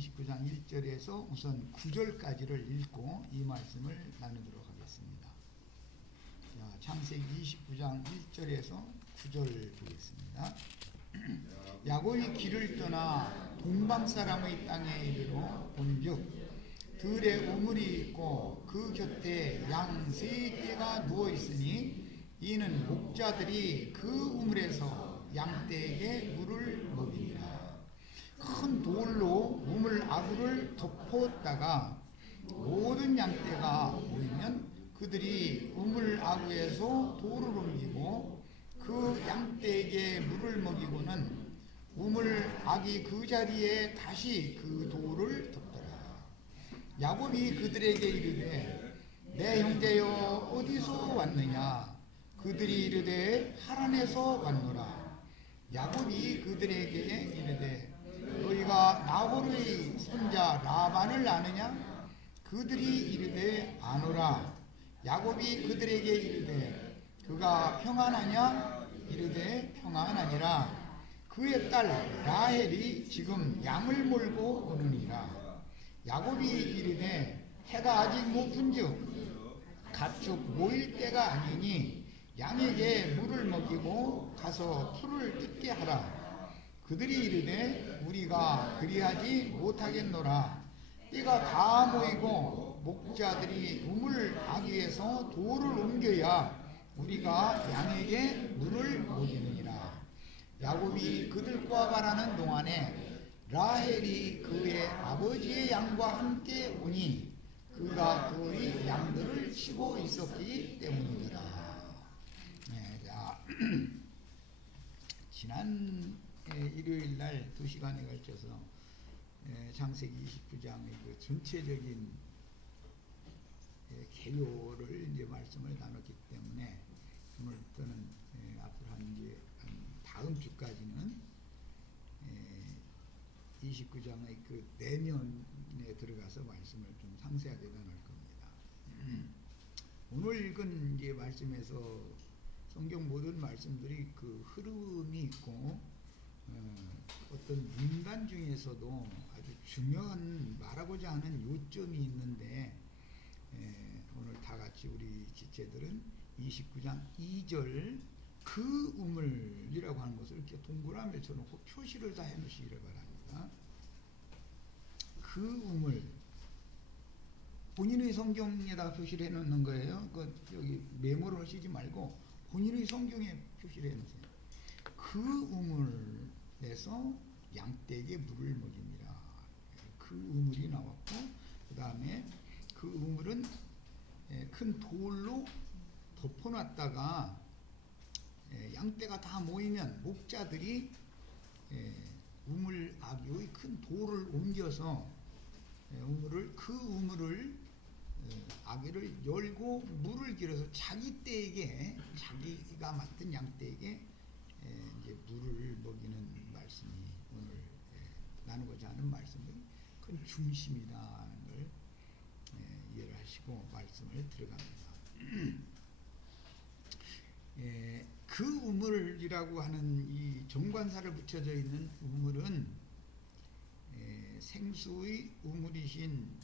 29장 1절에서 우선 9절까지를 읽고 이 말씀을 나누도록 하겠습니다. 자, 창세기 29장 1절에서 9절 보겠습니다. 야곱이 길을 떠나 동방 사람의 땅에 이르러 본즉 들에 우물이 있고 그 곁에 양 세 떼가 누워 있으니 이는 목자들이 그 우물에서 양떼에게 물을 먹이니라. 큰 돌로 우물 아구를 덮었다가 모든 양떼가 모이면 그들이 우물 아구에서 돌을 옮기고 그 양떼에게 물을 먹이고는 우물 아기 그 자리에 다시 그 돌을 덮더라. 야곱이 그들에게 이르되 내 형제여 어디서 왔느냐? 그들이 이르되 하란에서 왔노라. 야곱이 그들에게 이르되 너희가 나홀의 손자 라반을 아느냐? 그들이 이르되 아노라. 야곱이 그들에게 이르되 그가 평안하냐? 이르되 평안하니라. 그의 딸 라헬이 지금 양을 몰고 오느니라. 야곱이 이르되 해가 아직 높은즉 가축 모일 때가 아니니 양에게 물을 먹이고 가서 풀을 뜯게 하라. 그들이 이르되 우리가 그리하지 못하겠노라. 띠가 다 모이고 목자들이 우물 아기에서 돌을 옮겨야 우리가 양에게 물을 먹이느니라. 야곱이 그들과 말하는 동안에 라헬이 그의 아버지의 양과 함께 오니 그가 그의 양들을 치고 있었기 때문이더라. 네, 자, 지난 일요일 날 2시간에 걸쳐서 창세기 29장의 그 전체적인 개요를 이제 말씀을 나눴기 때문에 오늘부터는 앞으로 한 다음 주까지는 29장의 그 내면에 들어가서 말씀을 좀 상세하게 나눌 겁니다. 오늘 읽은 이제 말씀에서 성경 모든 말씀들이 그 흐름이 있고 어떤 문단 중에서도 아주 중요한 말하고자 하는 요점이 있는데 오늘 다 같이 우리 지체들은 29장 2절 그 우물이라고 하는 것을 이렇게 동그라미를 쳐놓고 표시를 다 해놓으시기를 바랍니다. 그 우물 본인의 성경에다 표시를 해놓는 거예요. 여기 메모를 하시지 말고 본인의 성경에 표시를 해놓으세요. 그 우물에서 양떼에게 물을 먹입니다. 그 우물이 나왔고 그 다음에 그 우물은 큰 돌로 덮어놨다가 양떼가 다 모이면 목자들이 우물 아기의 큰 돌을 옮겨서 그 우물을 아기를 열고 물을 길어서 자기 떼에게 자기가 맡은 양떼에게 이제 물을 먹이는 말씀이 오늘 나누고자 하는 말씀의 큰 중심이다는 걸 이해를 하시고 말씀을 들어갑니다. 그 우물이라고 하는 이 정관사를 붙여져 있는 우물은 생수의 우물이신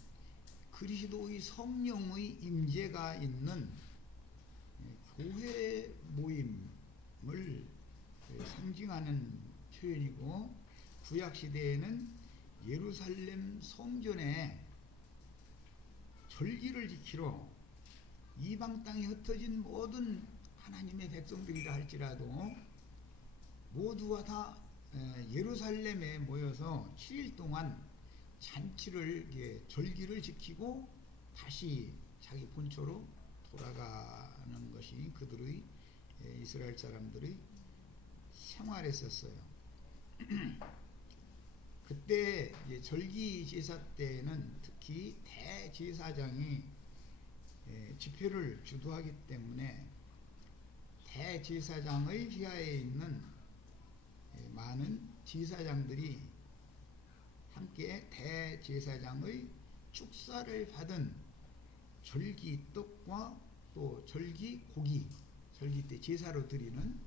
그리스도의 성령의 임재가 있는 교회 모임을 상징하는 표현이고 구약시대에는 예루살렘 성전에 절기를 지키러 이방 땅에 흩어진 모든 하나님의 백성들이라 할지라도 모두가 다 예루살렘에 모여서 7일 동안 잔치를 절기를 지키고 다시 자기 본초로 돌아가는 것이 그들의 이스라엘 사람들의 생활했었어요. 그때 절기 제사 때에는 특히 대제사장이 집회를 주도하기 때문에 대제사장의 휘하에 있는 많은 제사장들이 함께 대제사장의 축사를 받은 절기 떡과 또 절기 고기, 절기 때 제사로 드리는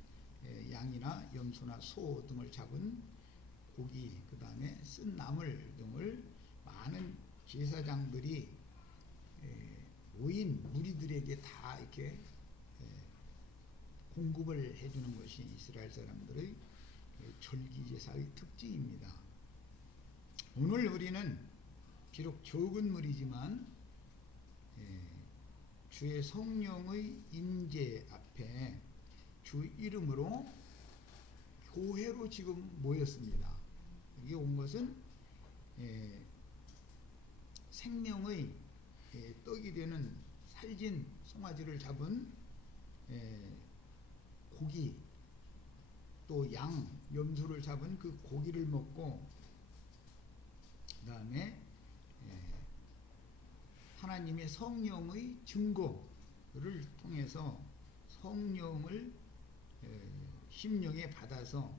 양이나 염소나 소 등을 잡은 고기, 그 다음에 쓴 나물 등을 제사장들이 모인 무리들에게 다 이렇게 공급을 해주는 것이 이스라엘 사람들의 절기 제사의 특징입니다. 오늘 우리는 비록 적은 무리지만 주의 성령의 임재 앞에 주 이름으로 교회로 지금 모였습니다. 여기 온 것은 생명의 떡이 되는 살진 송아지를 잡은 고기, 또 양, 염소를 잡은 그 고기를 먹고 그 다음에 하나님의 성령의 증거를 통해서 성령을 심령에 받아서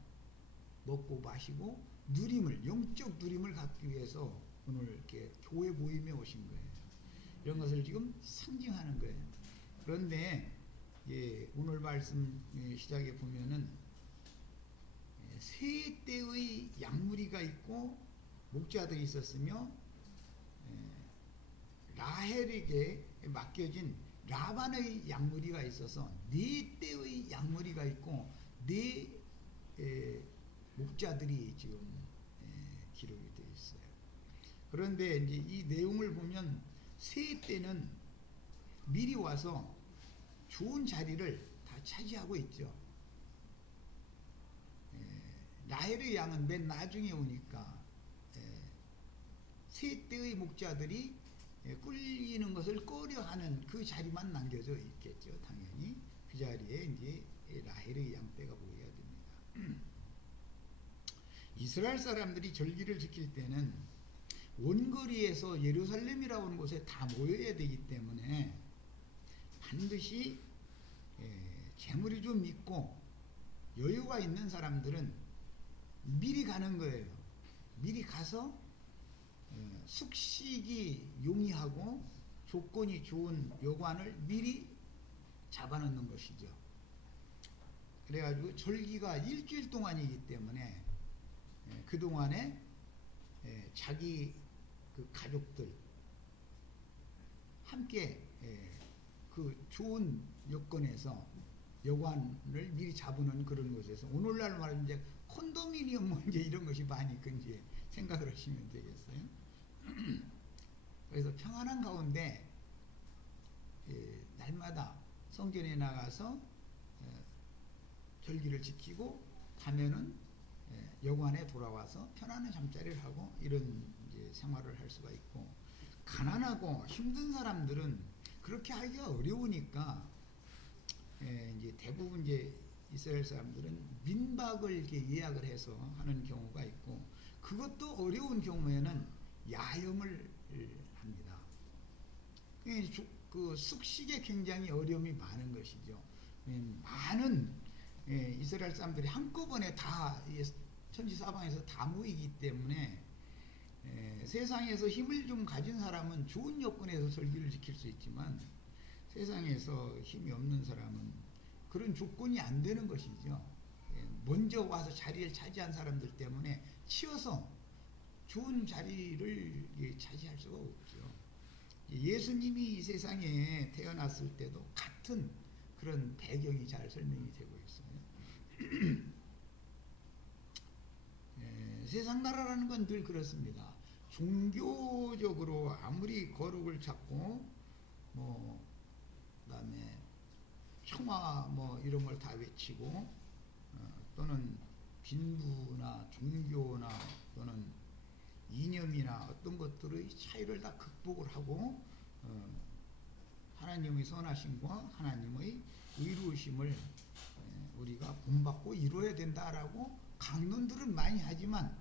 먹고 마시고 누림을, 영적 누림을 갖기 위해서 오늘 이렇게 교회 모임에 오신 거예요. 이런 것을 지금 상징하는 거예요. 그런데 오늘 말씀 시작에 보면은 세 떼의 양무리가 있고 목자들이 있었으며 라헬에게 맡겨진 라반의 양무리가 있어서 네 떼의 양무리가 있고 네 목자들이 지금 기록이 되어 있어요. 그런데 이제 이 내용을 보면 세 떼는 미리 와서 좋은 자리를 다 차지하고 있죠. 라헬의 양은 맨 나중에 오니까 세 떼의 목자들이 꿀리는 것을 꺼려하는 그 자리만 남겨져 있겠죠. 당연히 그 자리에 이제 라헬의 양떼가 모여야 됩니다. 이스라엘 사람들이 절기를 지킬 때는 원거리에서 예루살렘이라고 하는 곳에 다 모여야 되기 때문에 반드시 재물이 좀 있고 여유가 있는 사람들은 미리 가는 거예요. 미리 가서 숙식이 용이하고 조건이 좋은 여관을 미리 잡아놓는 것이죠. 그래가지고 절기가 일주일 동안이기 때문에 그동안에 자기 그 가족들 함께 그 좋은 여건에서 여관을 미리 잡아놓은 그런 곳에서 오늘날 말하면 이제 콘도미니엄 뭐 이제 이런 것이 많이 이제 생각을 하시면 되겠어요. 그래서 평안한 가운데 날마다 성전에 나가서 절기를 지키고 가면은 여관에 돌아와서 편안한 잠자리를 하고 이런 이제 생활을 할 수가 있고, 가난하고 힘든 사람들은 그렇게 하기가 어려우니까 이제 대부분 이제 이스라엘 사람들은 민박을 이렇게 예약을 해서 하는 경우가 있고, 그것도 어려운 경우에는 야영을 합니다. 그 숙식에 굉장히 어려움이 많은 것이죠. 많은 이스라엘 사람들이 한꺼번에 다 천지사방에서 다 모이기 때문에 세상에서 힘을 좀 가진 사람은 좋은 여건에서 절기를 지킬 수 있지만 세상에서 힘이 없는 사람은 그런 조건이 안 되는 것이죠. 먼저 와서 자리를 차지한 사람들 때문에 치여서 좋은 자리를 차지할 수가 없죠. 예수님이 이 세상에 태어났을 때도 같은 그런 배경이 잘 설명이 되고 있어요. 세상 나라라는 건 늘 그렇습니다. 종교적으로 아무리 거룩을 찾고 그다음에 평화 이런 걸 다 외치고 또는 빈부나 종교나 또는 이념이나 어떤 것들의 차이를 다 극복을 하고 하나님의 선하심과 하나님의 의로우심을 우리가 본받고 이루어야 된다라고 강론들은 많이 하지만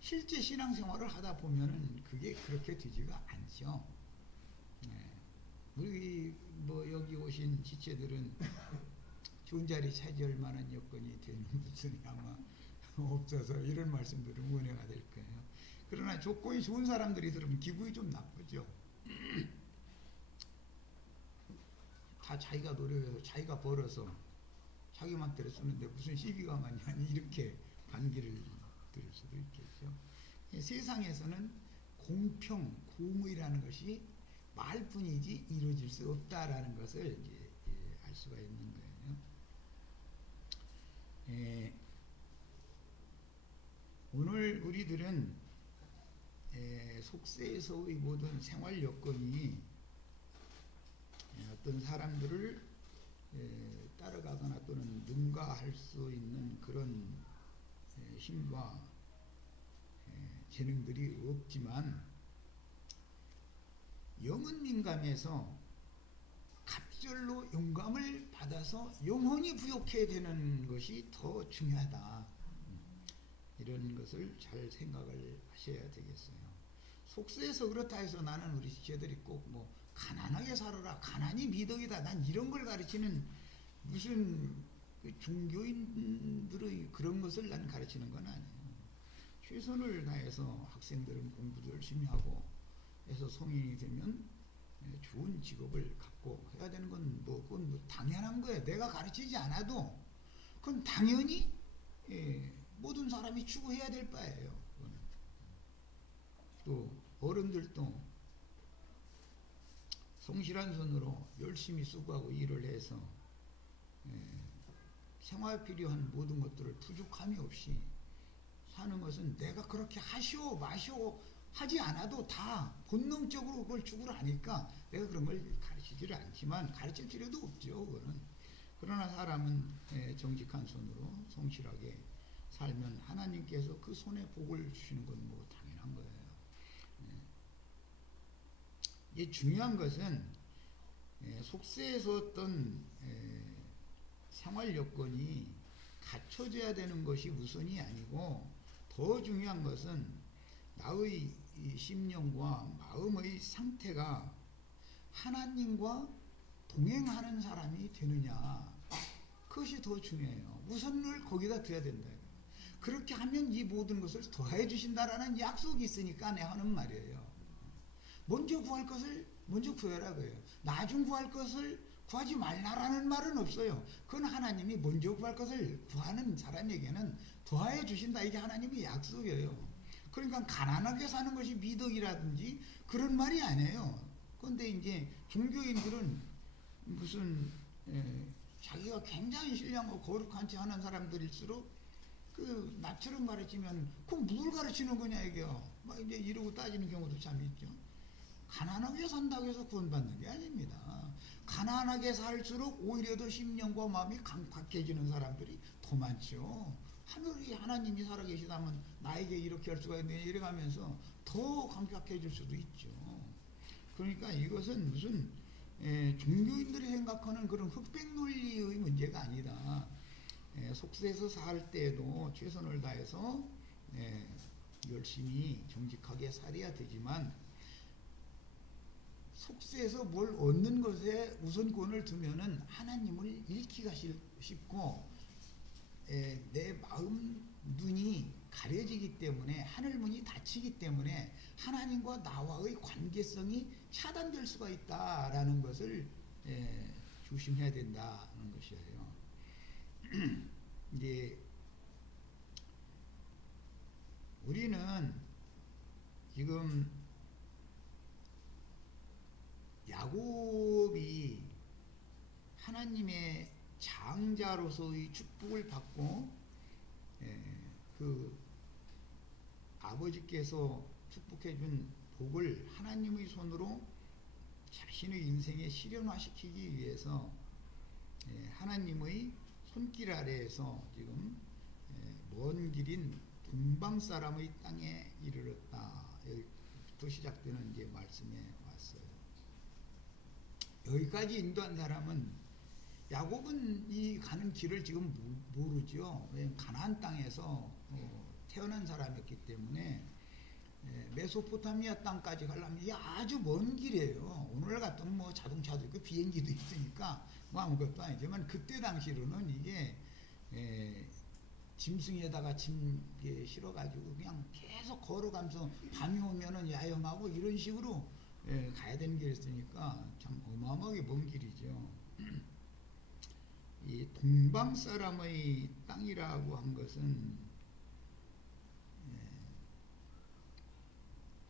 실제 신앙생활을 하다 보면은 그게 그렇게 되지가 않죠. 우리 여기 오신 지체들은 좋은 자리 차지할 만한 여건이 되는 분들이 아마 없어서 이런 말씀들은 은혜가 될 거예요. 그러나 조건이 좋은 사람들이 들으면 기분이 좀 나쁘죠. 다 자기가 노력해서 자기가 벌어서 자기 맘대로 쓰는데 무슨 시비가 많냐 이렇게 반기를 들을 수도 있겠죠. 세상에서는 공평, 부흥이라는 것이 말뿐이지 이루어질 수 없다라는 것을 이제 알 수가 있는 거예요. 오늘 우리들은 속세에서의 모든 생활 여건이 어떤 사람들을 따라가거나 또는 능가할 수 있는 그런 힘과 재능들이 없지만 영은 민감해서 갑절로 영감을 받아서 영혼이 부욕해야 되는 것이 더 중요하다. 이런 것을 잘 생각을 하셔야 되겠어요. 속세에서 그렇다 해서 나는 우리 지체들이 꼭 뭐 가난하게 살아라, 가난이 미덕이다, 난 이런 걸 가르치는 무슨 종교인들의 그런 것을 난 가르치는 건 아니에요. 최선을 다해서 학생들은 공부도 열심히 하고 해서 성인이 되면 좋은 직업을 갖고 해야 되는 건 그건 뭐 당연한 거예요. 내가 가르치지 않아도 그건 당연히 모든 사람이 추구해야 될 바예요. 그거는. 또 어른들도 성실한 손으로 열심히 수고하고 일을 해서 생활 필요한 모든 것들을 부족함이 없이 사는 것은 내가 그렇게 하시오 마시오 하지 않아도 다 본능적으로 그걸 추구를 하니까 내가 그런 걸 가르치지를 않지만 가르칠 필요도 없죠. 그거는. 그러나 사람은 정직한 손으로 성실하게 살면 하나님께서 그 손에 복을 주시는 건 뭐 당연한 거예요. 이 중요한 것은 속세에서 어떤 생활 여건이 갖춰져야 되는 것이 우선이 아니고 더 중요한 것은 나의 심령과 마음의 상태가 하나님과 동행하는 사람이 되느냐, 그것이 더 중요해요. 우선을 거기다 둬야 된다. 그렇게 하면 이 모든 것을 더해 주신다라는 약속이 있으니까 내가 하는 말이에요. 먼저 구할 것을 먼저 구해라 그래요. 나중 구할 것을 구하지 말라라는 말은 없어요. 그건 하나님이 먼저 구할 것을 구하는 사람에게는 더하여 주신다. 이게 하나님의 약속이에요. 그러니까 가난하게 사는 것이 미덕이라든지 그런 말이 아니에요. 그런데 이제 종교인들은 무슨 자기가 굉장히 신령하고 거룩한 체 하는 사람들일수록 그 나처럼 가르치면 그럼 뭘 가르치는 거냐 이게요. 막 이제 이러고 따지는 경우도 참 있죠. 가난하게 산다고 해서 구원받는 게 아닙니다. 가난하게 살수록 오히려 더 심령과 마음이 강팍해지는 사람들이 더 많죠. 하늘이 하나님이 살아계시다면 나에게 이렇게 할 수가 있네 이래가면서 더 강팍해질 수도 있죠. 그러니까 이것은 무슨 종교인들이 생각하는 그런 흑백 논리의 문제가 아니다. 속세에서 살 때에도 최선을 다해서 열심히 정직하게 살아야 되지만 속세에서 뭘 얻는 것에 우선권을 두면은 하나님을 잃기가 쉽고 내 마음 눈이 가려지기 때문에 하늘문이 닫히기 때문에 하나님과 나와의 관계성이 차단될 수가 있다라는 것을 조심해야 된다는 것이에요. 이제 우리는 지금 야곱이 하나님의 장자로서의 축복을 받고 그 아버지께서 축복해 준 복을 하나님의 손으로 자신의 인생에 실현화시키기 위해서 하나님의 손길 아래에서 지금 먼 길인 동방 사람의 땅에 이르렀다. 여기부터 시작되는 이제 말씀에 왔어요. 여기까지 인도한 사람은 야곱은 이 가는 길을 지금 모르죠. 왜냐하면 가나안 땅에서 태어난 사람이었기 때문에 메소포타미아 땅까지 가려면 이게 아주 먼 길이에요. 오늘 같으면 뭐 자동차도 있고 비행기도 있으니까 뭐 아무것도 아니지만 그때 당시로는 이게 짐승에다가 짐 실어가지고 그냥 계속 걸어가면서 밤이 오면은 야영하고 이런 식으로 가야 되는 길이었으니까 참 어마어마하게 먼 길이죠. 이 동방 사람의 땅이라고 한 것은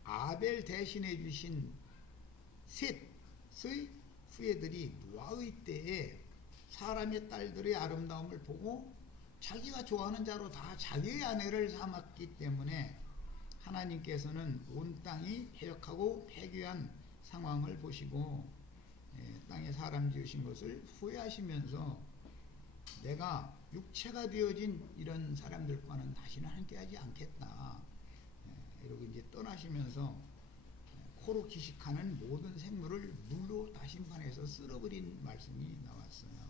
아벨 대신해 주신 셋의 후예들이 노아의 때에 사람의 딸들의 아름다움을 보고 자기가 좋아하는 자로 다 자기의 아내를 삼았기 때문에 하나님께서는 온 땅이 패역하고 폐귀한 상황을 보시고 땅에 사람 지으신 것을 후회하시면서 내가 육체가 되어진 이런 사람들과는 다시는 함께하지 않겠다. 이러고 이제 떠나시면서 코로 기식하는 모든 생물을 물로 다 심판해서 쓸어버린 말씀이 나왔어요.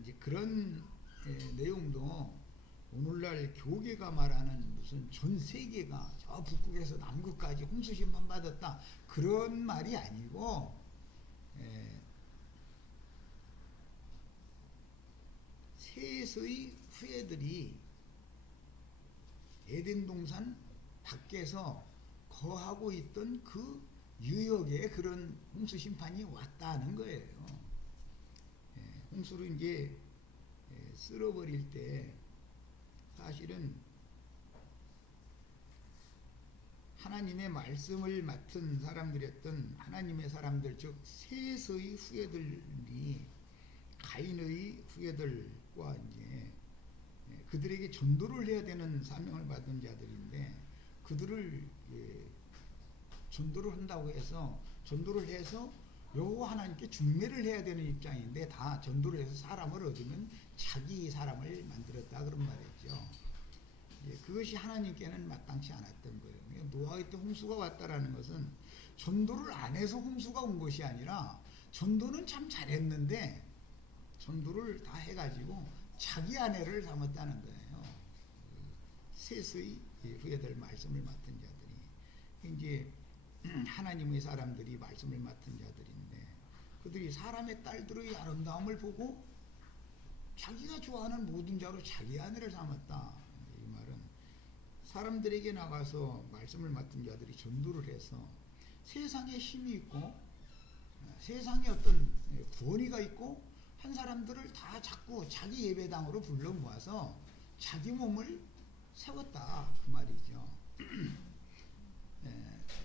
이제 그런 내용도 오늘날 교계가 말하는 무슨 전 세계가 저 북극에서 남극까지 홍수 심판 받았다 그런 말이 아니고 셋의 후예들이 에덴 동산 밖에서 거하고 있던 그 유역에 그런 홍수 심판이 왔다는 거예요. 홍수로 이제 쓸어버릴 때 사실은 하나님의 말씀을 맡은 사람들이었던 하나님의 사람들 즉 셋의 후예들이 가인의 후예들과 이제 그들에게 전도를 해야 되는 사명을 받은 자들인데 그들을 전도를 한다고 해서 전도를 해서 여호와 하나님께 중매를 해야 되는 입장인데 다 전도를 해서 사람을 얻으면 자기 사람을 만들었다 그런 말이죠. 그것이 하나님께는 마땅치 않았던 거예요. 노아의 때 홍수가 왔다라는 것은 전도를 안 해서 홍수가 온 것이 아니라 전도는 참 잘했는데 전도를 다 해가지고 자기 아내를 삼았다는 거예요. 셋의 후예들 말씀을 맡은 자들이 이제 하나님의 사람들이 말씀을 맡은 자들인데 그들이 사람의 딸들의 아름다움을 보고 자기가 좋아하는 모든 자로 자기 아내를 삼았다. 이 말은 사람들에게 나가서 말씀을 맡은 자들이 전도를 해서 세상에 힘이 있고 세상에 어떤 구원이가 있고 한 사람들을 다 자꾸 자기 예배당으로 불러 모아서 자기 몸을 세웠다 그 말이죠.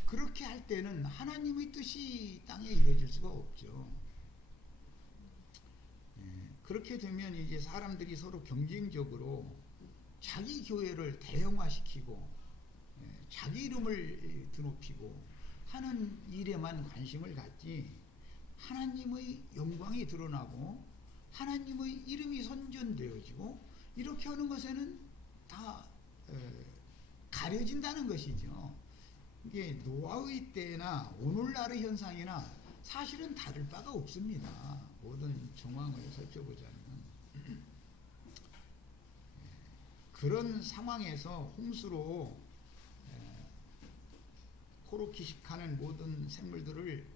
그렇게 할 때는 하나님의 뜻이 땅에 이루어질 수가 없죠. 그렇게 되면 이제 사람들이 서로 경쟁적으로 자기 교회를 대형화시키고 자기 이름을 드높이고 하는 일에만 관심을 갖지 하나님의 영광이 드러나고 하나님의 이름이 선전되어지고 이렇게 하는 것에는 다 가려진다는 것이죠. 이게 노아의 때나 오늘날의 현상이나 사실은 다를 바가 없습니다. 모든 정황을 살펴보자면 그런 상황에서 홍수로 코로 기식하는 모든 생물들을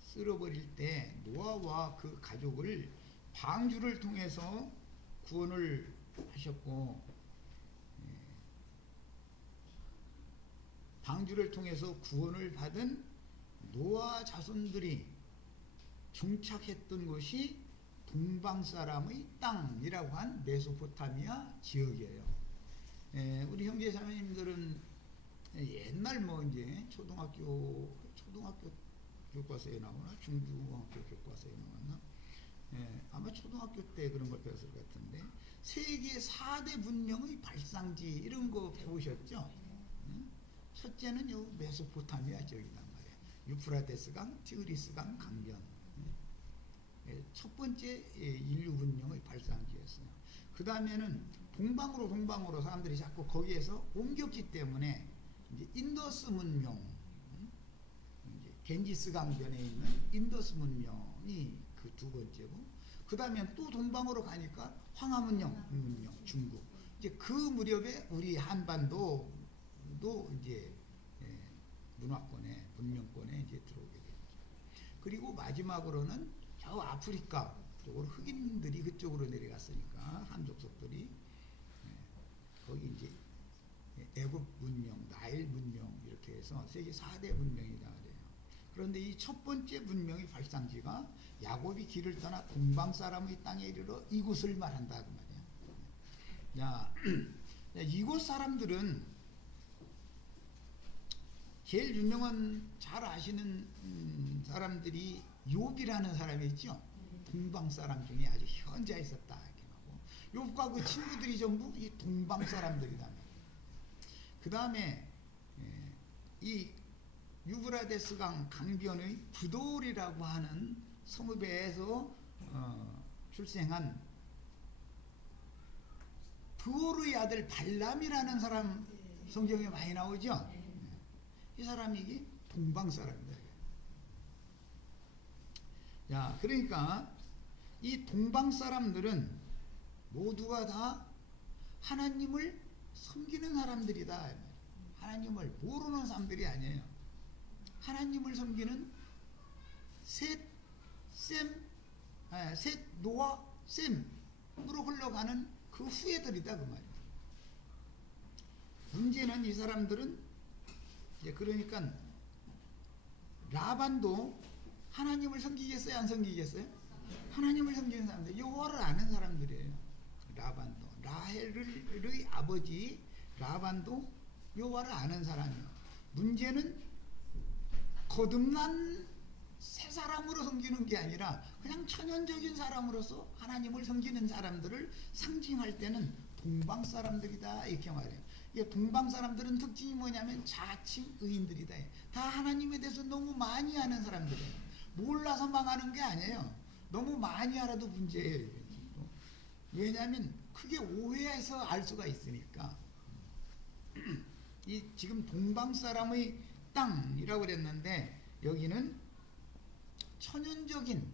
쓸어버릴 때 노아와 그 가족을 방주를 통해서 구원을 하셨고 방주를 통해서 구원을 받은 노아 자손들이 정착했던 것이 동방 사람의 땅이라고 한 메소포타미아 지역이에요. 우리 형제 자매님들은 옛날 뭐 이제 초등학교 교과서에 나오나 중중학교 교과서에 나왔나? 아마 초등학교 때 그런 걸 배웠을 것 같은데 세계 4대 문명의 발상지 이런 거 배우셨죠? 첫째는 요 메소포타미아 지역이란 말이에요. 유프라테스강, 티그리스강 강변. 첫 번째 인류 문명의 발상지였어요. 그 다음에는 동방으로 사람들이 자꾸 거기에서 옮겼기 때문에 이제 인더스 문명, 이제 겐지스 강변에 있는 인더스 문명이 그 두 번째고, 그 다음에 또 동방으로 가니까 황하 문명, 중국. 이제 그 무렵에 우리 한반도도 이제 문화권에 문명권에 이제 들어오게 되죠. 그리고 마지막으로는 저 아프리카 쪽으로 흑인들이 그쪽으로 내려갔으니까 한족속들이 거기 이제 애굽 문명, 나일 문명 이렇게 해서 세계 4대 문명이다 그래요. 그런데 이 첫 번째 문명의 발상지가 야곱이 길을 떠나 동방 사람의 땅에 이르러 이곳을 말한다 그 말이에요. 자, 이곳 사람들은 제일 유명한 잘 아시는 사람들이 욥이라는 사람이 있죠. 동방 사람 중에 아주 현자 있었다 이렇게 하고 욥과 그 친구들이 전부 이 동방 사람들이다. 그 다음에 이 유브라데스강 강변의 부돌이라고 하는 성읍에서 출생한 부올의 아들 발람이라는 사람 성경에 많이 나오죠. 이 사람이 이게 동방 사람이다. 야, 그러니까 이 동방 사람들은 모두가 다 하나님을 섬기는 사람들이다. 하나님을 모르는 사람들이 아니에요. 하나님을 섬기는 셋, 노아, 셈으로 흘러가는 그 후예들이다 그 말이에요. 문제는 이 사람들은 이제 그러니까 라반도 하나님을 섬기겠어요, 안 섬기겠어요? 하나님을 섬기는 사람들, 여호와를 아는 사람들이에요. 라반도 라헬의 아버지 라반도 여호와를 아는 사람이에요. 문제는 거듭난 새 사람으로 섬기는 게 아니라 그냥 천연적인 사람으로서 하나님을 섬기는 사람들을 상징할 때는 동방 사람들이다 이렇게 말해요. 동방 사람들은 특징이 뭐냐면 자칭 의인들이다. 다 하나님에 대해서 너무 많이 아는 사람들이에요. 몰라서 망하는 게 아니에요. 너무 많이 알아도 문제예요. 왜냐하면 크게 오해해서 알 수가 있으니까. 이 지금 동방 사람의 땅이라고 그랬는데 여기는 천연적인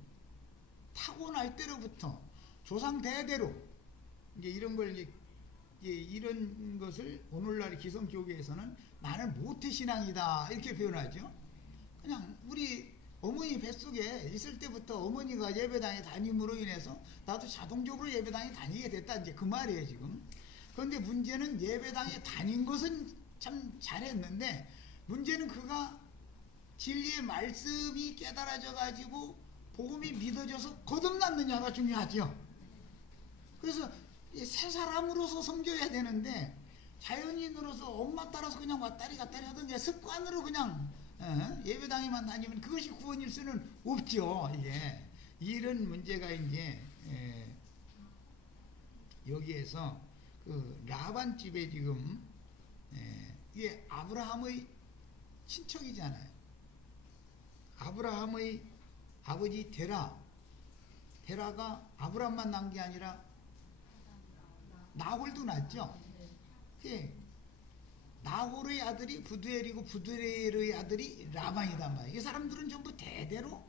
타고날 때로부터 조상 대대로 이제 이런 걸 이제 이런 것을 오늘날 기성교계에서는 나는 모태신앙이다 이렇게 표현하죠. 그냥 우리 어머니 뱃속에 있을 때부터 어머니가 예배당에 다님으로 인해서 나도 자동적으로 예배당에 다니게 됐다 이제 그 말이에요 지금. 그런데 문제는 예배당에 다닌 것은 참 잘했는데 문제는 그가 진리의 말씀이 깨달아져 가지고 복음이 믿어져서 거듭났느냐가 중요하죠. 그래서 새 사람으로서 섬겨야 되는데 자연인으로서 엄마 따라서 그냥 왔다리 갔다리 하던 게 습관으로 그냥 예배당에만 다니면 그것이 구원일 수는 없죠. 이게 이런 문제가 이제 여기에서 그 라반 집에 지금 이게 아브라함의 친척이잖아요. 아브라함의 아버지 데라가 아브라함만 낳은 게 아니라 나홀도 낳았죠. 나홀의 아들이 부두엘이고 부두엘의 아들이 라반이단 말이에요. 이 사람들은 전부 대대로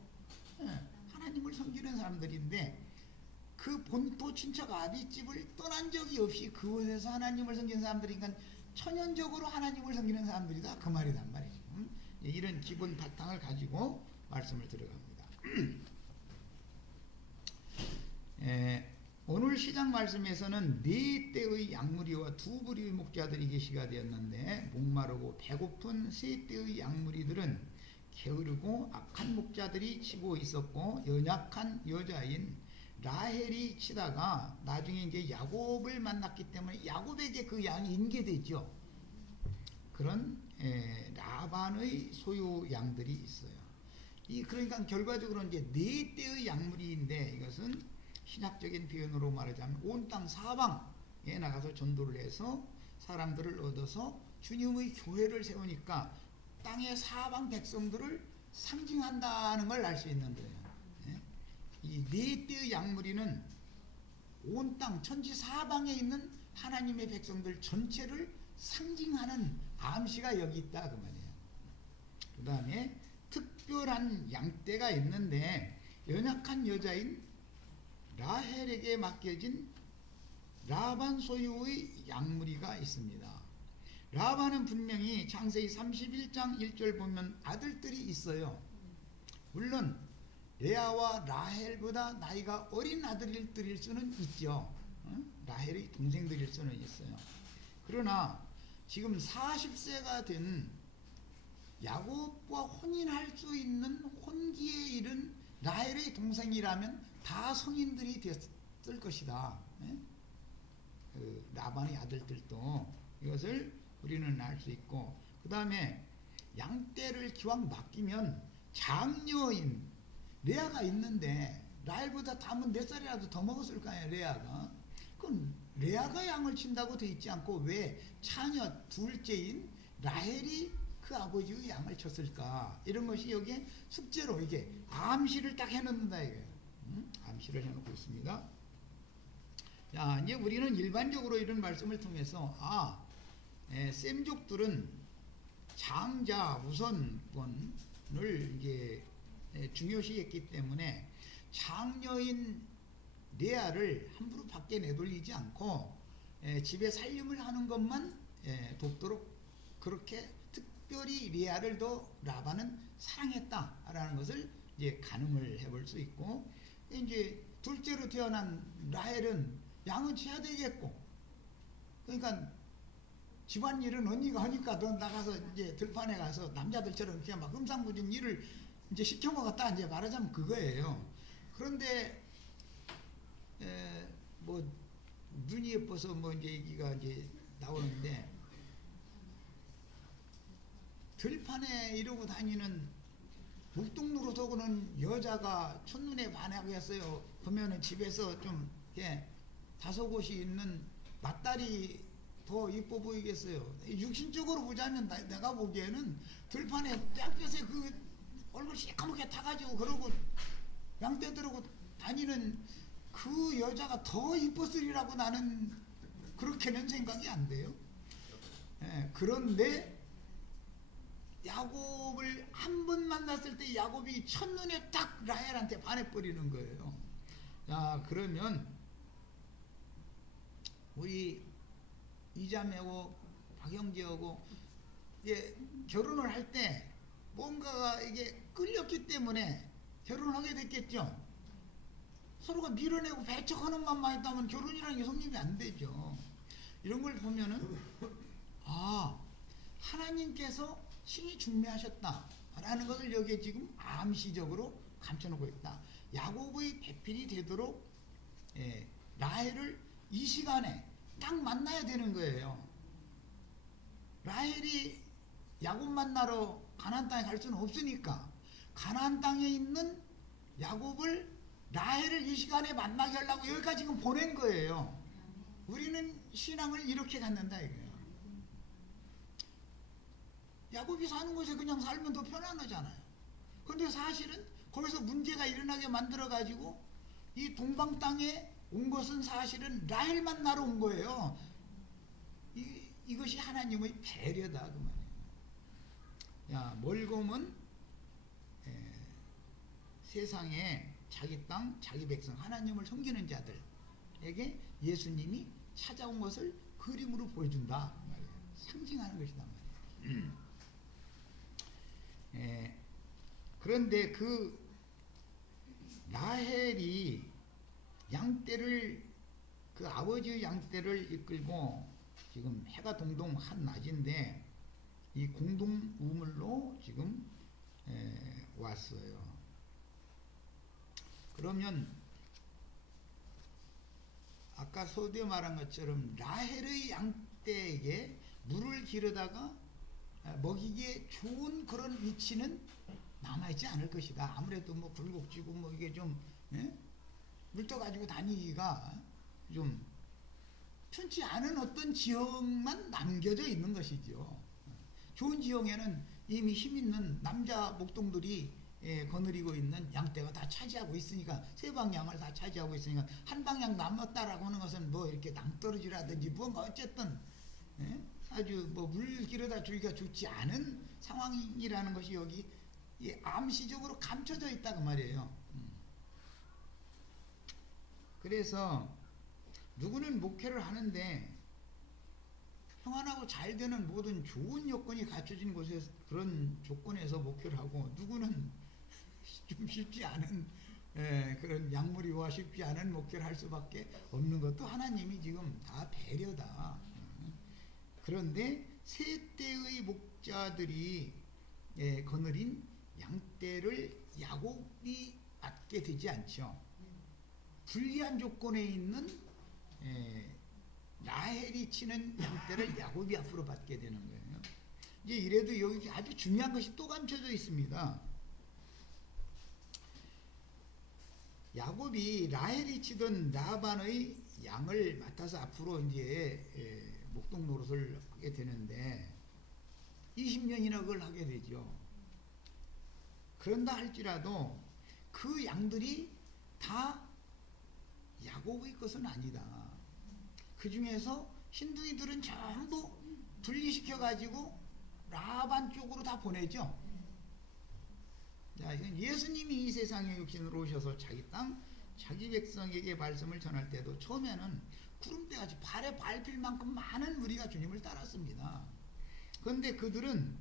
하나님을 섬기는 사람들인데 그 본토 친척 아비집을 떠난 적이 없이 그곳에서 하나님을 섬기는 사람들이니까 천연적으로 하나님을 섬기는 사람들이다 그 말이란 말이죠. 이런 기본 바탕을 가지고 말씀을 들어갑니다. 오늘 시작 말씀에서는 네 떼의 양무리와 두 부류의 목자들이 계시가 되었는데 목마르고 배고픈 세 떼의 양무리들은 게으르고 악한 목자들이 치고 있었고 연약한 여자인 라헬이 치다가 나중에 이제 야곱을 만났기 때문에 야곱에게 그 양이 인계되죠. 그런 라반의 소유 양들이 있어요. 그러니까 결과적으로 이제 네 떼의 양무리인데 이것은 신학적인 표현으로 말하자면 온 땅 사방에 나가서 전도를 해서 사람들을 얻어서 주님의 교회를 세우니까 땅의 사방 백성들을 상징한다는 걸 알 수 있는 거예요. 이 네 떼의 양무리는 온 땅 천지 사방에 있는 하나님의 백성들 전체를 상징하는 암시가 여기 있다 그 말이에요. 그 다음에 특별한 양떼가 있는데 연약한 여자인 라헬에게 맡겨진 라반 소유의 양무리가 있습니다. 라반은 분명히 창세기 31장 1절 보면 아들들이 있어요. 물론 레아와 라헬보다 나이가 어린 아들들일 수는 있죠. 라헬의 동생들일 수는 있어요. 그러나 지금 40세가 된 야곱과 혼인할 수 있는 혼기에 이른 라헬의 동생이라면 다 성인들이 됐을 것이다. 그 라반의 아들들도 이것을 우리는 알 수 있고 그 다음에 양떼를 기왕 맡기면 장녀인 레아가 있는데 라헬보다 담은 4살이라도 더 먹었을 거 아니에요, 레아가. 그건 레아가 양을 친다고 돼 있지 않고 왜 차녀 둘째인 라헬이 그 아버지의 양을 쳤을까? 이런 것이 여기에 숙제로 이게 암시를 딱 해놓는다 이거예요. 암시를 해놓고 있습니다. 자, 이제 우리는 일반적으로 이런 말씀을 통해서 셈족들은 장자 우선권을 이제 중요시했기 때문에 장녀인 레아를 함부로 밖에 내돌리지 않고 집에 살림을 하는 것만 돕도록 그렇게 특별히 레아를 더 라반은 사랑했다라는 것을 이제 가늠을 해볼 수 있고, 이제 둘째로 태어난 라헬은 양은 쳐야 되겠고, 그러니까 집안일은 언니가 하니까 너 나가서 이제 들판에 가서 남자들처럼 그냥 막 흠상부진 일을 이제 시켜 먹었다, 이제 말하자면 그거예요. 그런데 뭐 눈이 예뻐서 뭐 이제 얘기가 이제 나오는데, 들판에 이러고 다니는 목동노릇하고는 여자가 첫눈에 반하겠어요. 보면은 집에서 좀 다소곳이 있는 맏딸이 더 이뻐 보이겠어요. 육신적으로 보자면 내가 보기에는 들판에 땡볕에 그 얼굴 시커멓게 타가지고 그러고 양떼들하고 다니는 그 여자가 더 이뻤으리라고 나는 그렇게는 생각이 안 돼요. 그런데 야곱을 한 번 만났을 때 야곱이 첫눈에 딱 라헬한테 반해버리는 거예요. 자, 그러면 우리 이자매하고 박영재하고 이제 결혼을 할 때 뭔가가 이게 끌렸기 때문에 결혼하게 됐겠죠. 서로가 밀어내고 배척하는 것만 있다면 결혼이라는 게 성립이 안 되죠. 이런 걸 보면은 하나님께서 신이 중매하셨다라는 것을 여기에 지금 암시적으로 감춰놓고 있다. 야곱의 배필이 되도록 라헬을 이 시간에 딱 만나야 되는 거예요. 라헬이 야곱 만나러 가나안 땅에 갈 수는 없으니까 가나안 땅에 있는 야곱을 라헬을 이 시간에 만나게 하려고 여기까지 지금 보낸 거예요. 우리는 신앙을 이렇게 갖는다 이거예요. 야곱이 사는 곳에 그냥 살면 더 편안하잖아요. 그런데 사실은 거기서 문제가 일어나게 만들어 가지고 이 동방 땅에 온 것은 사실은 라헬 만나러 온 거예요. 이것이 하나님의 배려다 그 말이에요. 야, 멀곰은 세상에 자기 땅, 자기 백성, 하나님을 섬기는 자들에게 예수님이 찾아온 것을 그림으로 보여준다 그 말이에요. 상징하는 것이다 말이에요. 그런데 그 라헬이 양떼를 그 아버지의 양떼를 이끌고 지금 해가 동동 한낮인데 이 공동 우물로 지금 왔어요. 그러면 아까 소두에 말한 것처럼 라헬의 양떼에게 물을 기르다가 먹이기에 좋은 그런 위치는 남아있지 않을 것이다. 아무래도 뭐 굴곡지고 뭐 이게 좀 물 떠가지고 다니기가 좀 편치 않은 어떤 지형만 남겨져 있는 것이죠. 좋은 지형에는 이미 힘 있는 남자 목동들이 거느리고 있는 양떼가 다 차지하고 있으니까, 세 방향을 다 차지하고 있으니까 한 방향 남았다라고 하는 것은 뭐 이렇게 낭떠러지라든지 뭔가 어쨌든 아주 뭐 물 길어다 주기가 좋지 않은 상황이라는 것이 여기 암시적으로 감춰져 있다 그 말이에요. 그래서 누구는 목회를 하는데 평안하고 잘 되는 모든 좋은 여건이 갖춰진 곳에서 그런 조건에서 목회를 하고, 누구는 좀 쉽지 않은 그런 약물이와 쉽지 않은 목회를 할 수밖에 없는 것도 하나님이 지금 다 배려다. 그런데 세 떼의 목자들이 거느린 양떼를 야곱이 맡게 되지 않죠. 불리한 조건에 있는 라헬이 치는 양떼를 야곱이 앞으로 받게 되는 거예요. 이제 이래도 여기 아주 중요한 것이 또 감춰져 있습니다. 야곱이 라헬이 치던 라반의 양을 맡아서 앞으로 이제 목동 노릇을 하게 되는데 20년이나 그걸 하게 되죠. 그런다 할지라도 그 양들이 다 야곱의 것은 아니다. 그 중에서 신둥이들은 전부 분리시켜 가지고 라반 쪽으로 다 보내죠. 자, 이건 예수님이 이 세상에 육신으로 오셔서 자기 땅, 자기 백성에게 말씀을 전할 때도 처음에는 구름대같이 발에 밟힐 만큼 많은 무리가 주님을 따랐습니다. 그런데 그들은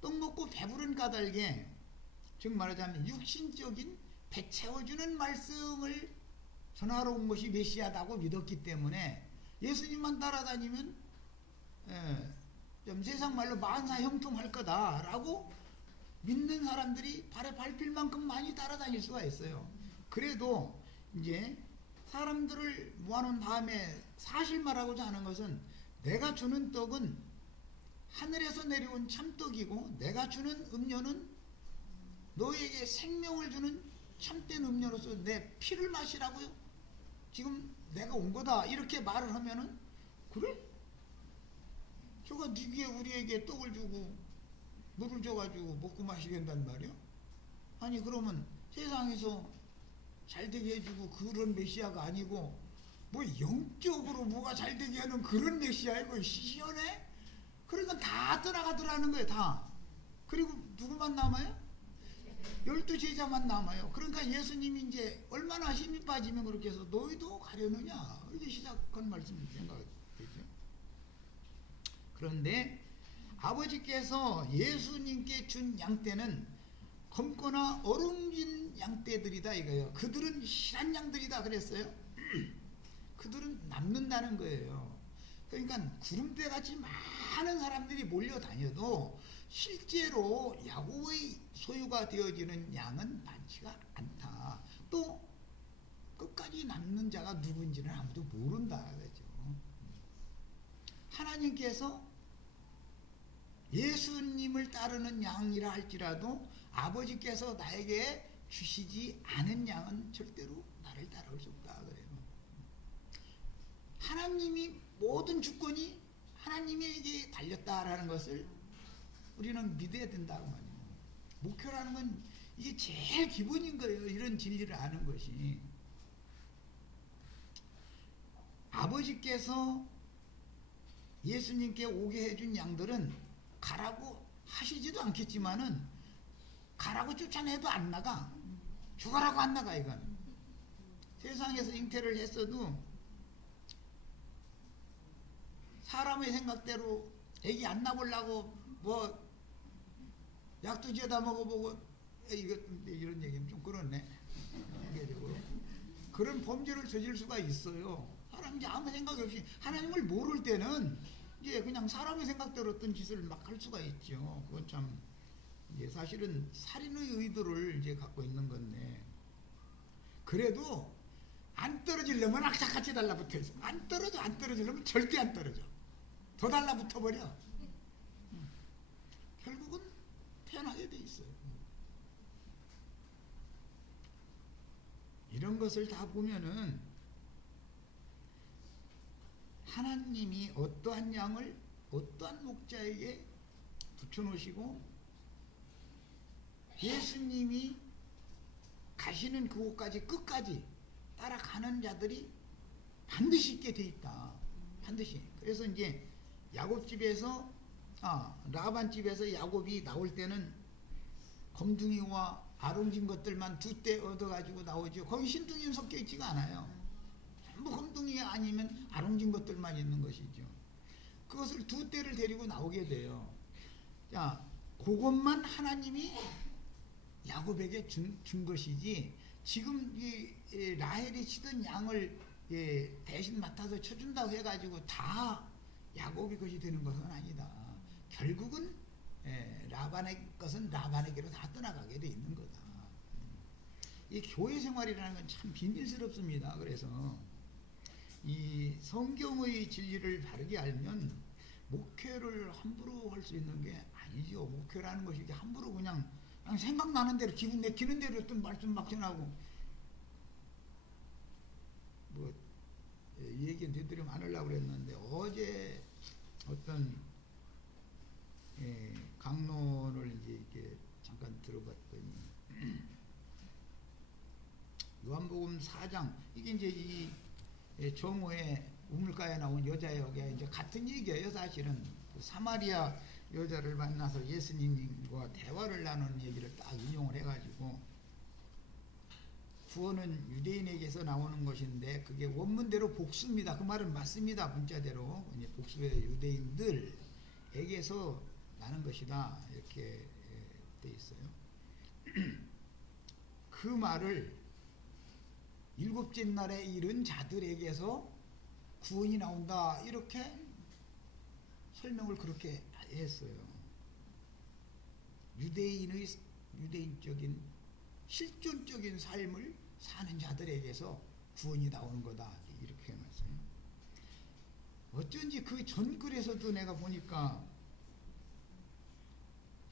떡 먹고 배부른 까닭에, 즉 말하자면 육신적인 배 채워주는 말씀을 전하러 온 것이 메시아다고 믿었기 때문에 예수님만 따라다니면 좀 세상 말로 만사 형통할 거다라고 믿는 사람들이 발에 밟힐 만큼 많이 따라다닐 수가 있어요. 그래도 이제 사람들을 모아놓은 다음에 사실 말하고자 하는 것은 내가 주는 떡은 하늘에서 내려온 참떡이고 내가 주는 음료는 너에게 생명을 주는 참된 음료로서 내 피를 마시라고요. 지금 내가 온 거다 이렇게 말을 하면은 그래? 저가 니기에 우리에게 떡을 주고 물을 줘가지고 먹고 마시게 한단 말이야? 아니 그러면 세상에서 잘되게 해주고 그런 메시아가 아니고 뭐 영적으로 뭐가 잘되게 하는 그런 메시아이고 시원해? 그러니까 다 떠나가더라는 거예요. 다. 그리고 누구만 남아요? 12제자만 남아요. 그러니까 예수님이 이제 얼마나 힘이 빠지면 그렇게 해서 너희도 가려느냐 이렇게 시작한 말씀이 생각되죠. 그런데 아버지께서 예수님께 준 양떼는 검거나 어룽진 양떼들이다 이거예요. 그들은 실한 양들이다 그랬어요. 그들은 남는다는 거예요. 그러니까 구름대같이 많은 사람들이 몰려다녀도 실제로 야곱의 소유가 되어지는 양은 많지가 않다. 또 끝까지 남는 자가 누군지는 아무도 모른다 그러죠. 하나님께서 예수님을 따르는 양이라 할지라도 아버지께서 나에게 주시지 않은 양은 절대로 나를 따라올 수 없다 그래요. 하나님이 모든 주권이 하나님에게 달렸다라는 것을 우리는 믿어야 된다고 말이에요. 목표라는 건 이게 제일 기본인 거예요. 이런 진리를 아는 것이. 아버지께서 예수님께 오게 해준 양들은 가라고 하시지도 않겠지만은 가라고 쫓아내도 안 나가. 죽어라고 안 나가 이건. 세상에서 잉태를 했어도 사람의 생각대로 애기 안 낳으려고 뭐 약도 지어다 먹어보고 이런 얘기는 좀 그렇네. 상대적으로 그런 범죄를 저질 수가 있어요. 사람이 아무 생각 없이 하나님을 모를 때는 이제 그냥 사람의 생각대로 어떤 짓을 막 할 수가 있죠. 그건 참 이제 사실은 살인의 의도를 이제 갖고 있는 건데 그래도 안 떨어지려면 악착같이 달라붙어 있어. 안 떨어지려면 절대 안 떨어져. 더 달라붙어 버려. 결국은 태어나게 돼 있어요. 이런 것을 다 보면은 하나님이 어떠한 양을 어떠한 목자에게 붙여놓으시고 예수님이 가시는 그곳까지 끝까지 따라가는 자들이 반드시 있게 돼 있다. 반드시. 그래서 이제 야곱 집에서 라반 집에서 야곱이 나올 때는 검둥이와 아롱진 것들만 2떼 얻어가지고 나오죠. 거기 신둥이는 섞여 있지가 않아요. 전부 검둥이 아니면 아롱진 것들만 있는 것이죠. 그것을 2떼를 데리고 나오게 돼요. 자, 그것만 하나님이 야곱에게 준 것이지 지금 이 라헬이 치던 양을 대신 맡아서 쳐준다고 해가지고 다 야곱이 것이 되는 것은 아니다. 결국은 라반의 것은 라반에게로 다 떠나가게 돼 있는 거다. 이 교회 생활이라는 건 참 비밀스럽습니다. 그래서 이 성경의 진리를 바르게 알면 목회를 함부로 할 수 있는 게 아니죠. 목회라는 것이 함부로 그냥 생각나는 대로 기분 내키는 대로 어떤 말씀 막 전하고 뭐 얘기 되도록 안 하려고 그랬는데 어제 어떤 강론을 이제 이렇게 잠깐 들어봤더니 요한복음 4장 이게 이제 이 정오에 우물가에 나온 여자 역에 이제 같은 얘기예요. 사실은 그 사마리아 여자를 만나서 예수님과 대화를 나누는 얘기를 딱 인용을 해가지고 구원은 유대인에게서 나오는 것인데 그게 원문대로 복수입니다. 그 말은 맞습니다. 문자대로 이제 복수의 유대인들에게서 나는 것이다 이렇게 돼 있어요. 그 말을 일곱째 날에 이른 자들에게서 구원이 나온다 이렇게 설명을 그렇게 했어요. 유대인적인 실존적인 삶을 사는 자들에게서 구원이 나오는 거다 이렇게 해놨어요. 어쩐지 그 전글에서도 내가 보니까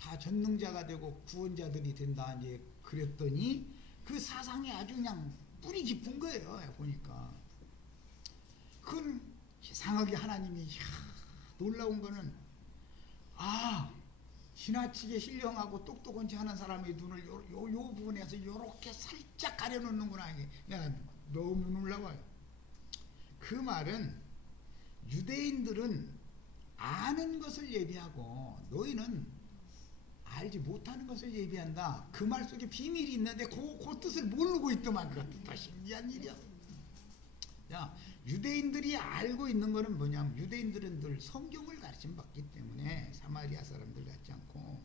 다 전능자가 되고 구원자들이 된다 이제 그랬더니 그 사상이 아주 그냥 뿌리 깊은 거예요. 보니까 그건 이상하게 하나님이 놀라운 거는 지나치게 신령하고 똑똑한 체 하는 사람의 눈을 요 부분에서 요렇게 살짝 가려놓는구나. 이게 내가 너무 놀라워요. 그 말은 유대인들은 아는 것을 예비하고 너희는 알지 못하는 것을 예비한다. 그 말 속에 비밀이 있는데 그 뜻을 모르고 있더만. 그것도 더 신기한 일이야. 야, 유대인들이 알고 있는 거는 뭐냐면 유대인들은 늘 성경을 가르침 받기 때문에 사마리아 사람들 같지 않고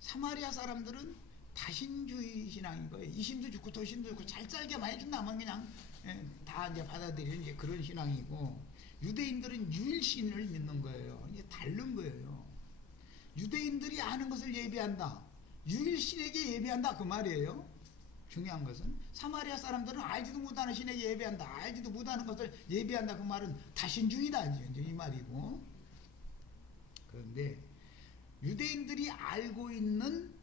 사마리아 사람들은 다신주의 신앙인 거예요. 이신도 좋고 도신도 좋고 잘 살게만 해준다면 그냥 다 이제 받아들이는 이제 그런 신앙이고 유대인들은 유일신을 믿는 거예요. 이게 다른 거예요. 유대인들이 아는 것을 예비한다. 유일신에게 예비한다 그 말이에요. 중요한 것은 사마리아 사람들은 알지도 못하는 신에게 예배한다. 알지도 못하는 것을 예배한다. 그 말은 다신주의다 이제 이 말이고. 그런데 유대인들이 알고 있는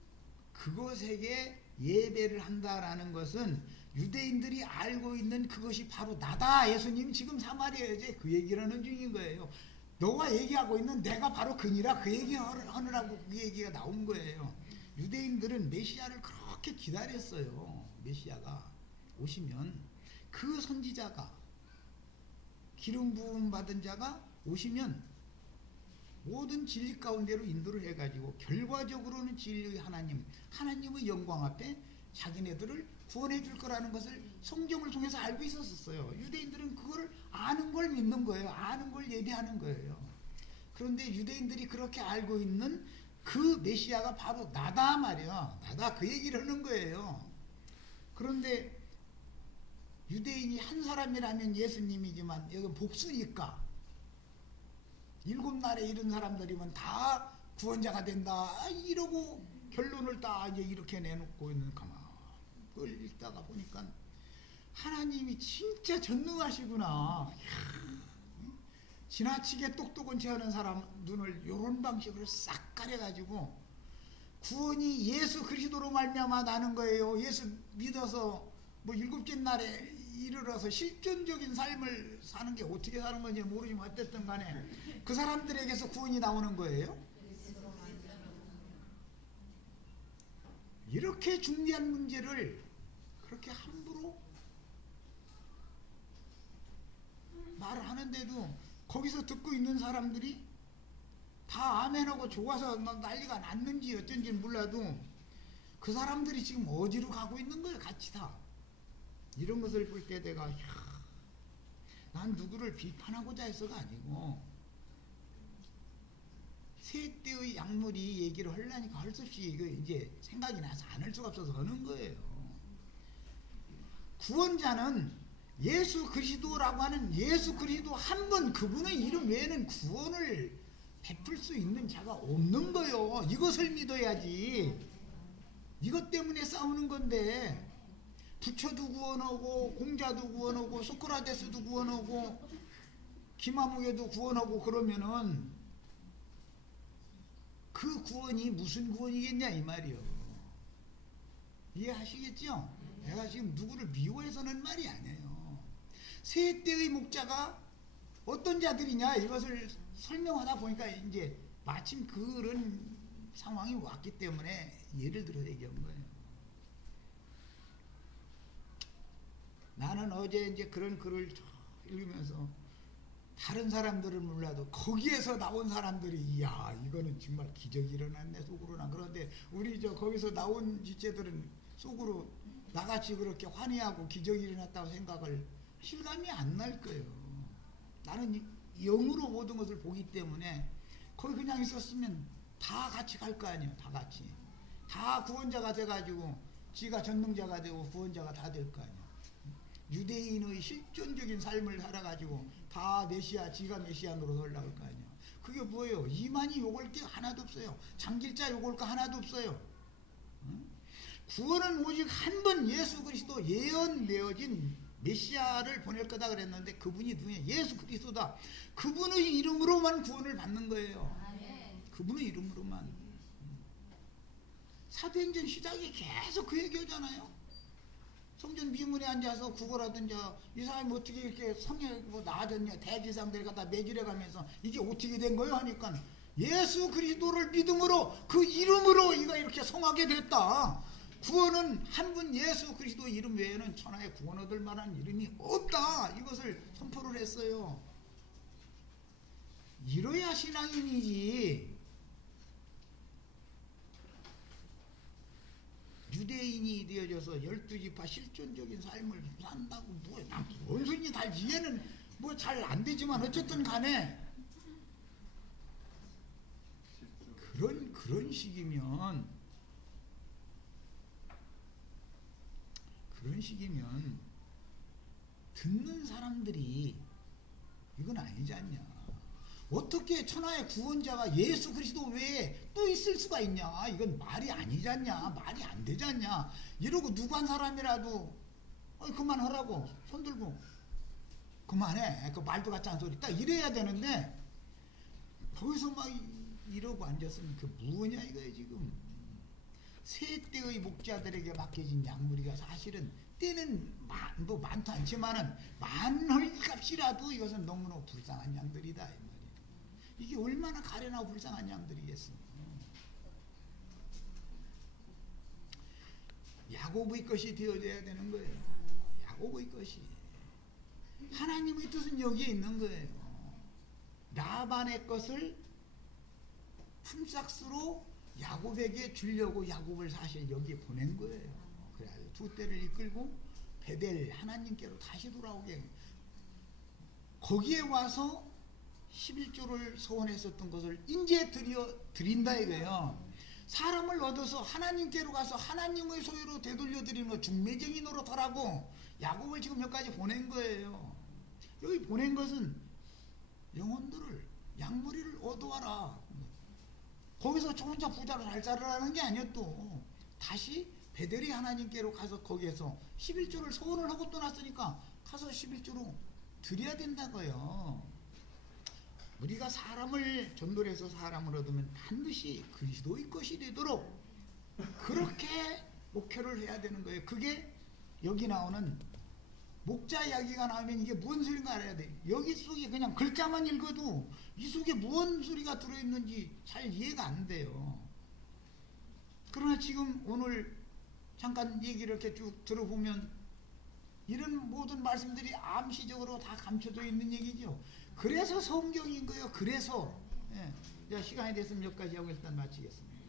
그것에게 예배를 한다라는 것은 유대인들이 알고 있는 그것이 바로 나다. 예수님이 지금 사마리아 여자에 그 얘기를 하는 중인 거예요. 너가 얘기하고 있는 내가 바로 그니라 그 얘기 하느라고 그 얘기가 나온 거예요. 유대인들은 메시아를 그렇게 기다렸어요. 메시아가 오시면 그 선지자가 기름 부음 받은 자가 오시면 모든 진리 가운데로 인도를 해가지고 결과적으로는 진리의 하나님의 영광 앞에 자기네들을 구원해 줄 거라는 것을 성경을 통해서 알고 있었어요. 유대인들은 그거를 아는 걸 믿는 거예요. 아는 걸 예배하는 거예요. 그런데 유대인들이 그렇게 알고 있는 그 메시아가 바로 나다 말이야. 나다 그 얘기를 하는 거예요. 그런데 유대인이 한 사람이라면 예수님이지만 여기 복수니까 7날에 이른 사람들이면 다 구원자가 된다 이러고 결론을 다 이제 이렇게 내놓고 있는 가만 그걸 읽다가 보니까 하나님이 진짜 전능하시구나. 지나치게 똑똑한 체 하는 사람 눈을 이런 방식으로 싹 가려가지고 구원이 예수 그리스도로 말미암아 나는 거예요. 예수 믿어서 뭐 7째 날에 이르러서 실존적인 삶을 사는 게 어떻게 사는 건지 모르지만 어쨌든 간에 그 사람들에게서 구원이 나오는 거예요. 이렇게 중요한 문제를 그렇게 함부로 말을 하는데도 거기서 듣고 있는 사람들이 다 아멘하고 좋아서 막 난리가 났는지 어쩐지는 몰라도 그 사람들이 지금 어디로 가고 있는 거예요. 같이 다. 이런 것을 볼 때 내가 난 누구를 비판하고자 해서가 아니고 세 때의 약물이 얘기를 하려니까 할 수 없이 이거 이제 생각이 나서 안 할 수가 없어서 하는 거예요. 구원자는 예수 그리스도라고 하는 예수 그리스도 한 분 그분의 이름 외에는 구원을 베풀 수 있는 자가 없는 거예요. 이것을 믿어야지. 이것 때문에 싸우는 건데 부처도 구원하고 공자도 구원하고 소크라테스도 구원하고 김아무개도 구원하고 그러면은 그 그 구원이 무슨 구원이겠냐 이 말이요. 이해하시겠죠? 내가 지금 누구를 미워해서는 말이 아니에요. 세 때의 목자가 어떤 자들이냐 이것을 설명하다 보니까 이제 마침 그런 상황이 왔기 때문에 예를 들어 얘기한 거예요. 나는 어제 이제 그런 글을 읽으면서 다른 사람들은 몰라도 거기에서 나온 사람들이 이야 이거는 정말 기적이 일어났네 속으로나. 그런데 우리 거기서 나온 지체들은 속으로 나같이 그렇게 환희하고 기적이 일어났다고 생각을 실감이 안 날 거예요. 나는 영으로 모든 것을 보기 때문에 거기 그냥 있었으면 다 같이 갈 거 아니에요. 다 같이 다 구원자가 돼가지고 지가 전능자가 되고 구원자가 다 될 거 아니에요. 유대인의 실존적인 삶을 살아가지고 다 메시아, 지가 메시아 노릇 하려고 거 아니에요. 그게 뭐예요? 이만희 욕을 게 하나도 없어요. 장길자 욕을 거 하나도 없어요. 응? 구원은 오직 한 번 예수 그리스도 예언되어진 메시아를 보낼 거다 그랬는데 그분이 누구냐? 예수 그리스도다. 그분의 이름으로만 구원을 받는 거예요. 그분의 이름으로만. 사도행전 시작이 계속 그 얘기하잖아요. 성전 미문에 앉아서 구걸하던 이 사람이 어떻게 이렇게 성에 뭐 나아졌냐 대지상들 갖다 매질해 가면서 이게 어떻게 된 거예요 하니까 예수 그리스도를 믿음으로 그 이름으로 이가 이렇게 성하게 됐다. 구원은 한 분 예수 그리스도 이름 외에는 천하에 구원 얻을 만한 이름이 없다. 이것을 선포를 했어요. 이래야 신앙인이지. 유대인이 되어져서 12지파 실존적인 삶을 산다고 뭔 소리니 다 이해는 뭐 잘 안 되지만 어쨌든 간에 그런 식이면 듣는 사람들이 이건 아니지 않냐. 어떻게 천하의 구원자가 예수 그리스도 외에 또 있을 수가 있냐. 이건 말이 아니지 않냐. 말이 안 되지 않냐. 이러고 누구 한 사람이라도 그만하라고 손들고 그만해. 그 말도 같지 않은 소리 딱 이래야 되는데 거기서 막 이러고 앉았으면 그 뭐냐 이거예요 지금. 세 때의 목자들에게 맡겨진 양무리가 사실은 때는 뭐 많도 않지만은 만헐 값이라도 이것은 너무나 불쌍한 양들이다 이 말이에요. 이게 얼마나 가련하고 불쌍한 양들이겠습니까? 야곱의 것이 되어져야 되는 거예요. 야곱의 것이. 하나님의 뜻은 여기에 있는 거예요. 라반의 것을 품삯으로 야곱에게 주려고 야곱을 사실 여기에 보낸 거예요. 그래가지고 두 때를 이끌고 베델 하나님께로 다시 돌아오게. 거기에 와서 11조를 소원했었던 것을 이제 드린다 이거예요. 사람을 얻어서 하나님께로 가서 하나님의 소유로 되돌려드리는 거 중매쟁이 노릇하라고 야곱을 지금 여기까지 보낸 거예요. 여기 보낸 것은 영혼들을 양무리를 얻어와라. 거기서 저 혼자 부자로 잘 살으라는 게 아니었 또. 다시 베델이 하나님께로 가서 거기에서 11조를 소원을 하고 떠났으니까 가서 11조로 드려야 된다고요. 우리가 사람을 전도해서 사람을 얻으면 반드시 그리스도의 것이 되도록 그렇게 목표를 해야 되는 거예요. 그게 여기 나오는 목자 이야기가 나오면 이게 무슨 소리인가 알아야 돼. 여기 속에 그냥 글자만 읽어도 이 속에 무슨 소리가 들어있는지 잘 이해가 안 돼요. 그러나 지금 오늘 잠깐 얘기를 이렇게 쭉 들어보면 이런 모든 말씀들이 암시적으로 다 감춰져 있는 얘기죠. 그래서 성경인 거예요. 그래서 시간이 됐으면 여기까지 하고 일단 마치겠습니다.